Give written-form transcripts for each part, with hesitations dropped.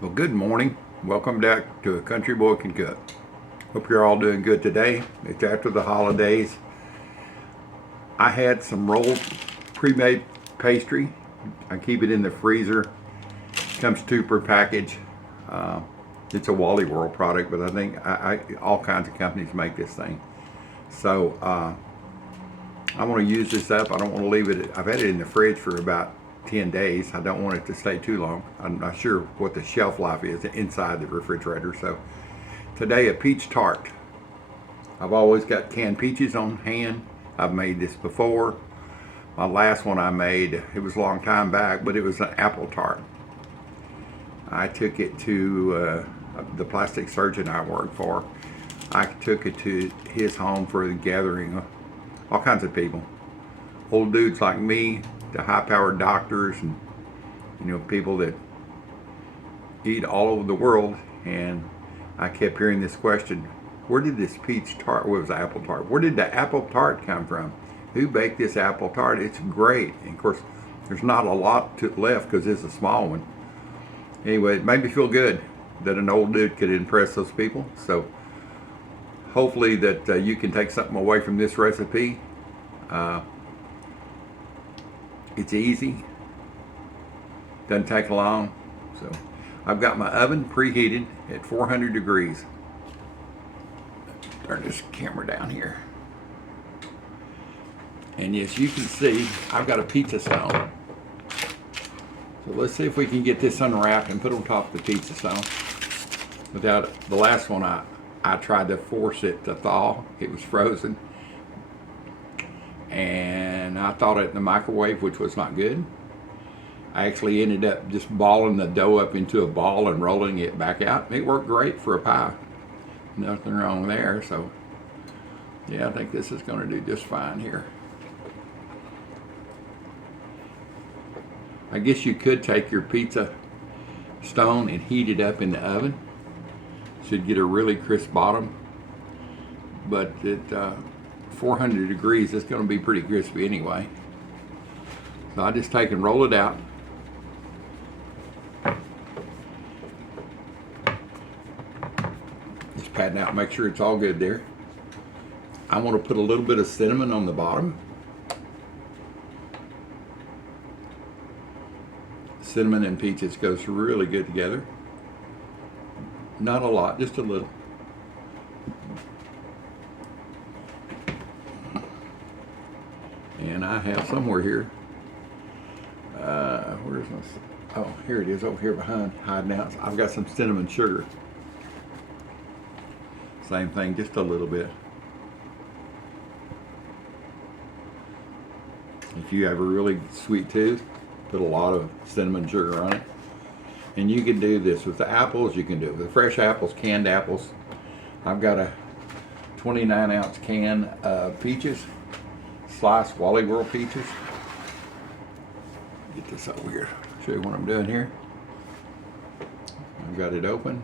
Well, good morning. Welcome back to A Country Boy Can Cook. Hope you're all doing good today. It's after the holidays. I had some rolled pre-made pastry. I keep it in the freezer. Comes two per package. Uh, it's a Wally World product, but I think all kinds of companies make this thing. So I want to use this up. I don't want to leave it. I've had it in the fridge for about 10 days. I don't want it to stay too long. I'm not sure what the shelf life is inside the refrigerator. So today, a peach tart. I've always got canned peaches on hand. I've made this before. My last one I made, it was a long time back, but it was an apple tart. I took it to the plastic surgeon I worked for. I took it to his home for the gathering of all kinds of people. Old dudes like me, the high-powered doctors, and people that eat all over the world. And I kept hearing this question: where did this peach tart? What was apple tart? Where did the apple tart come from? Who baked this apple tart? It's great. And of course, there's not a lot left because it's a small one. Anyway, it made me feel good that an old dude could impress those people. So hopefully that you can take something away from this recipe. It's easy, doesn't take long. So I've got my oven preheated at 400 degrees. Turn this camera down here. And yes, you can see I've got a pizza stone. So let's see if we can get this unwrapped and put on top of the pizza stone. Without the last one, I tried to force it to thaw. It was frozen. And I thawed it in the microwave, which was not good. I actually ended up just balling the dough up into a ball and rolling it back out. It worked great for a pie. Nothing wrong there. So yeah, I think this is going to do just fine here. I guess you could take your pizza stone and heat it up in the oven. Should get a really crisp bottom. But at 400 degrees, it's going to be pretty crispy anyway. So I just take and roll it out. Just patting out, make sure it's all good there. I want to put a little bit of cinnamon on the bottom. Cinnamon and peaches goes really good together. Not a lot, just a little. And I have somewhere here, where's my, oh, here it is over here behind, hiding out. I've got some cinnamon sugar. Same thing, just a little bit. If you have a really sweet tooth, put a lot of cinnamon sugar on it. And you can do this with the apples, you can do it with fresh apples, canned apples. I've got a 29-ounce can of peaches, sliced Wally World peaches. Get this over here, show you what I'm doing here. I've got it open.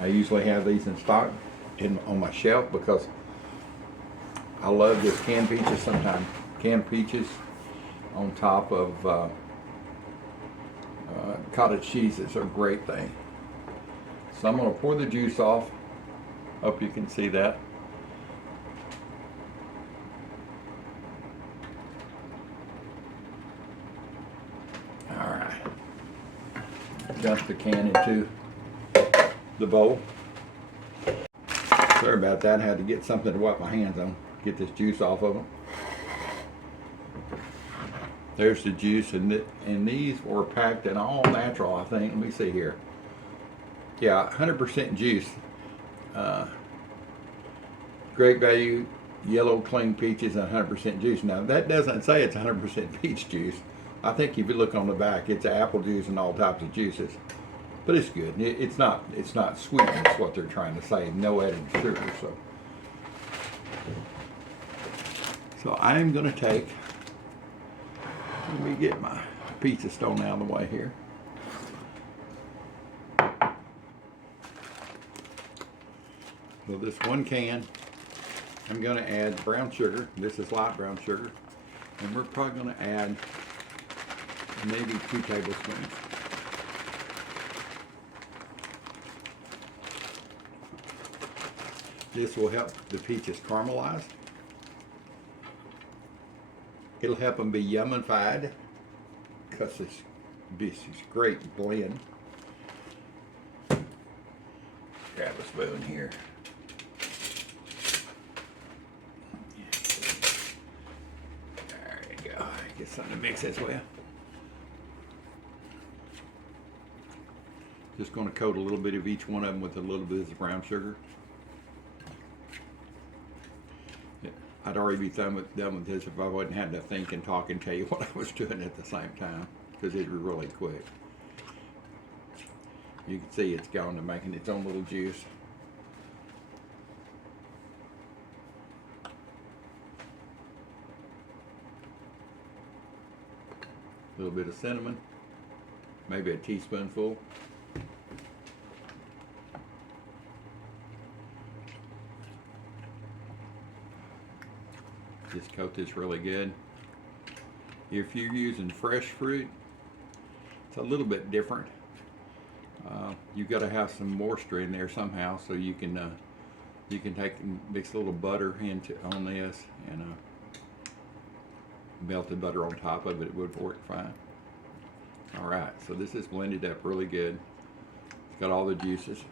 I usually have these in stock on my shelf because I love just canned peaches sometimes. Canned peaches on top of cottage cheese is a great thing. So I'm going to pour the juice off. Hope you can see that. All right. Dump the can into the bowl. Sorry about that. I had to get something to wipe my hands on. Get this juice off of them. There's the juice, and these were packed in all natural, I think. Let me see here. Yeah, 100% juice. Great value, yellow clean peaches, and 100% juice. Now that doesn't say it's 100% peach juice. I think if you look on the back, it's apple juice and all types of juices. But it's good. It's not sweet. That's what they're trying to say. No added sugar. So I'm going to take. Let me get my pizza stone out of the way here. So this one can, I'm going to add brown sugar. This is light brown sugar. And we're probably going to add maybe 2 tablespoons. This will help the peaches caramelize. It'll help them be yummified because this is great blend. Grab a spoon here. There you go. Get something to mix as well. Just going to coat a little bit of each one of them with a little bit of brown sugar. I'd already be done with this if I wouldn't have to think and talk and tell you what I was doing at the same time, because it'd be really quick. You can see it's going to making its own little juice. A little bit of cinnamon, maybe a teaspoonful. Just coat this really good. If you're using fresh fruit, it's a little bit different. You've got to have some moisture in there somehow, so you can take and mix a little butter on this, and melted butter on top of it would work fine. All right, so this is blended up really good. It's got all the juices.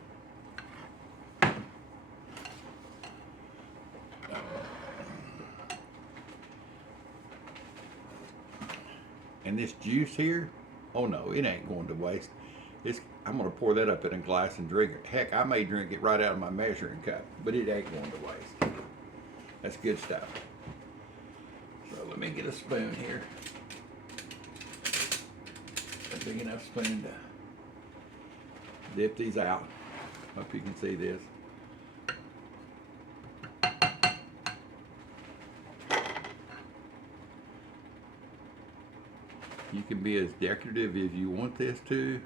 And this juice here, oh no, it ain't going to waste. I'm going to pour that up in a glass and drink it. Heck, I may drink it right out of my measuring cup, but it ain't going to waste. That's good stuff. So let me get a spoon here. A big enough spoon to dip these out. Hope you can see this. You can be as decorative as you want this to.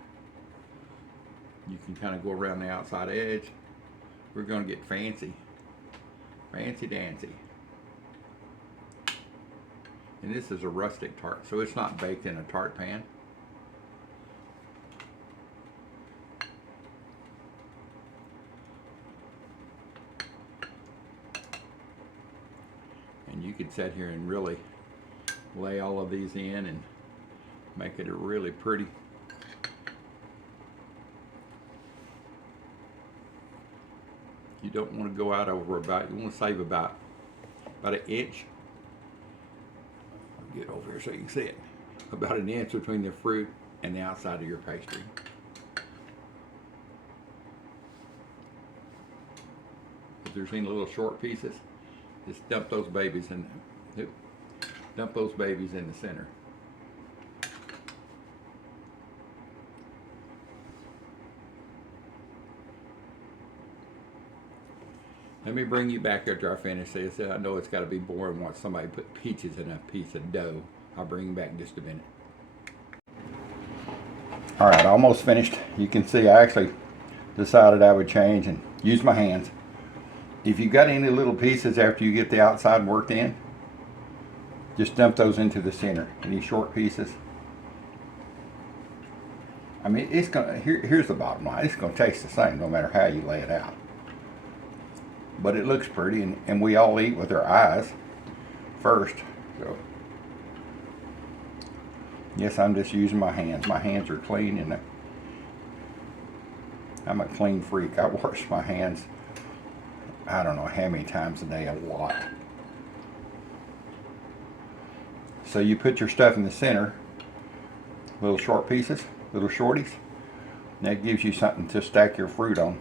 You can kind of go around the outside edge. We're going to get fancy. Fancy dancy. And this is a rustic tart, so it's not baked in a tart pan. And you could sit here and really lay all of these in and make it a really pretty. You don't want to go out over about, you want to save about an inch. I'll get over here so you can see it. About an inch between the fruit and the outside of your pastry. If there's any little short pieces, just dump those babies in the center. Let me bring you back after I finish this. I know it's got to be boring watch somebody put peaches in a piece of dough. I'll bring you back in just a minute. All right, almost finished. You can see I actually decided I would change and use my hands. If you've got any little pieces after you get the outside worked in, just dump those into the center. Any short pieces. I mean, it's gonna. Here's the bottom line. It's gonna taste the same no matter how you lay it out. But it looks pretty, and we all eat with our eyes first. So, yes, I'm just using my hands. My hands are clean, and I'm a clean freak. I wash my hands, I don't know how many times a day, a lot. So you put your stuff in the center, little short pieces, little shorties. And that gives you something to stack your fruit on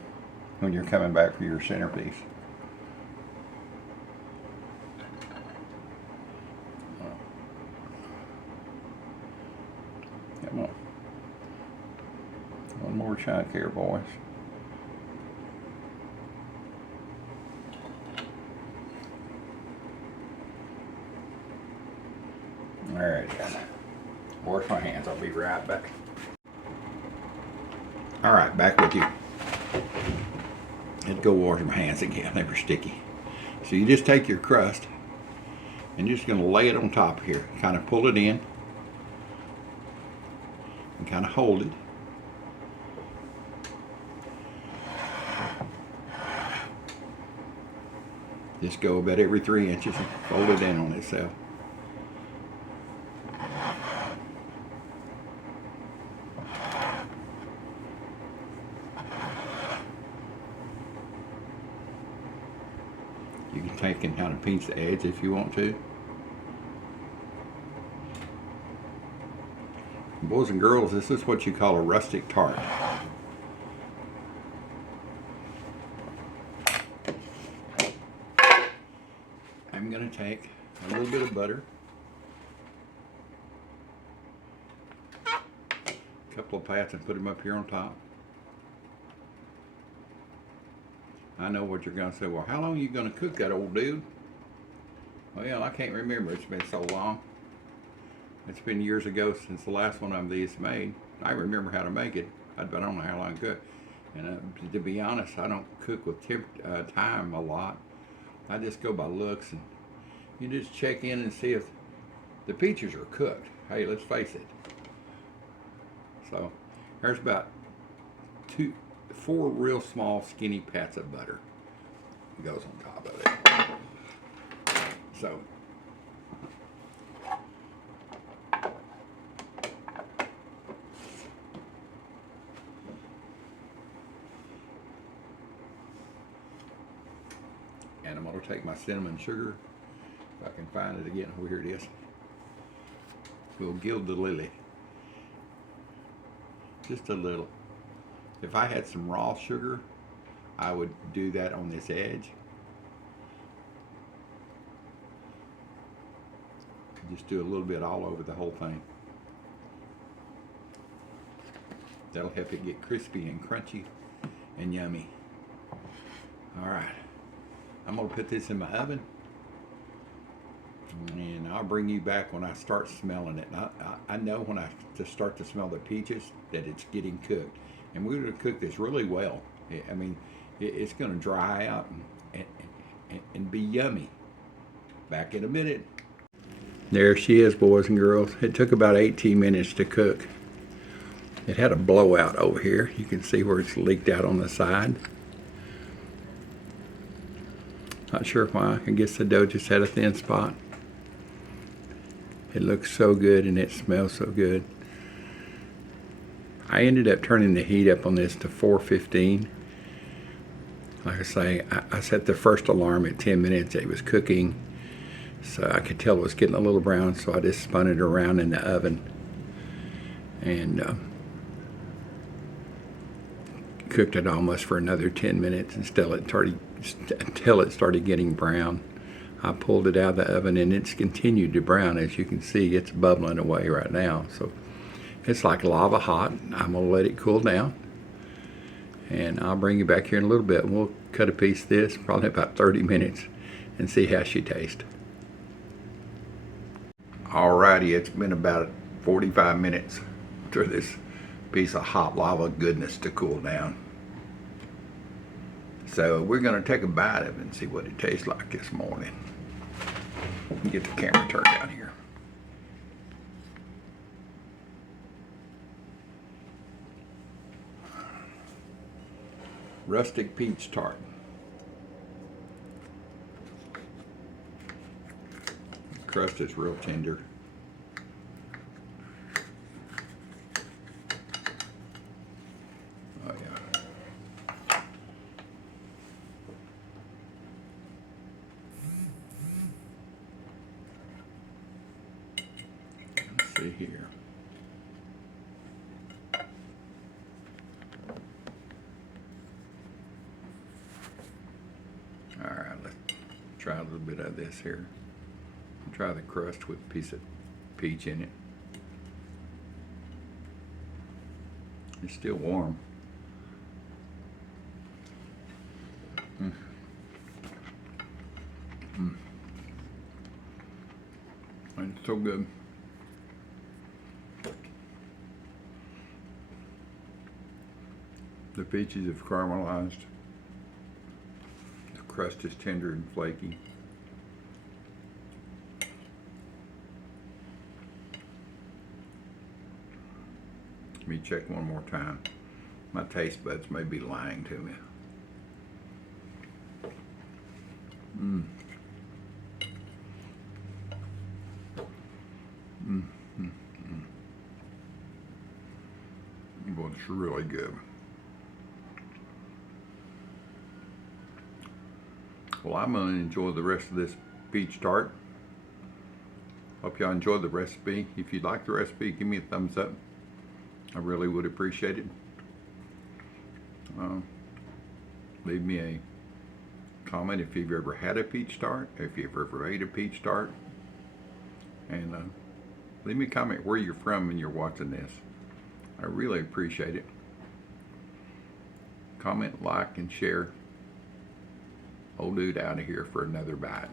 when you're coming back for your centerpiece. Come on. One more chunk here, boys. There it is. Wash my hands. I'll be right back. All right, back with you. Let's go wash my hands again. They were sticky. So you just take your crust and you're just going to lay it on top here. Kind of pull it in. and kind of hold it. Just go about every 3 inches and fold it in on itself. You can take and kind of pinch the edge if you want to. Boys and girls, this is what you call a rustic tart. I'm going to take a little bit of butter, a couple of pats, and put them up here on top. I know what you're going to say. Well, how long are you going to cook that, old dude? Well, I can't remember. It's been so long. It's been years ago since the last one of these made. I remember how to make it, but I don't know how long to cook. And to be honest, I don't cook with time a lot. I just go by looks, and you just check in and see if the peaches are cooked. Hey, let's face it. So there's about 4 real small skinny pats of butter. It goes on top of it. So and I'm going to take my cinnamon sugar, if I can find it again. Oh, here it is. We'll gild the lily. Just a little. If I had some raw sugar, I would do that on this edge. Just do a little bit all over the whole thing. That'll help it get crispy and crunchy and yummy. All right. I'm going to put this in my oven, and I'll bring you back when I start smelling it. I know when I just start to smell the peaches that it's getting cooked. And we're going to cook this really well. I mean, it's going to dry out and be yummy. Back in a minute. There she is, boys and girls. It took about 18 minutes to cook. It had a blowout over here. You can see where it's leaked out on the side. Not sure why. I guess the dough just had a thin spot. It looks so good and it smells so good. I ended up turning the heat up on this to 415. Like I say, I set the first alarm at 10 minutes. It was cooking, so I could tell it was getting a little brown, so I just spun it around in the oven and cooked it almost for another 10 minutes until it started getting brown. I pulled it out of the oven and it's continued to brown. As you can see, it's bubbling away right now. So it's like lava hot. I'm gonna let it cool down, and I'll bring you back here in a little bit. We'll cut a piece of this, probably about 30 minutes, and see how she tastes. Alrighty, it's been about 45 minutes for this piece of hot lava goodness to cool down. So we're gonna take a bite of it and see what it tastes like this morning. Get the camera turned down here. Rustic peach tart. The crust is real tender. Oh yeah. Let's see here. Alright, let's try a little bit of this here. Try the crust with a piece of peach in it. It's still warm. Mm. Mm. It's so good. The peaches have caramelized. The crust is tender and flaky. Let me check one more time. My taste buds may be lying to me. Well, it's really good. Well, I'm going to enjoy the rest of this peach tart. Hope y'all enjoyed the recipe. If you'd like the recipe, give me a thumbs up. I really would appreciate it. Leave me a comment if you've ever had a peach tart, if you've ever ate a peach tart. And leave me a comment where you're from when you're watching this. I really appreciate it. Comment, like, and share. Old dude out of here for another bite.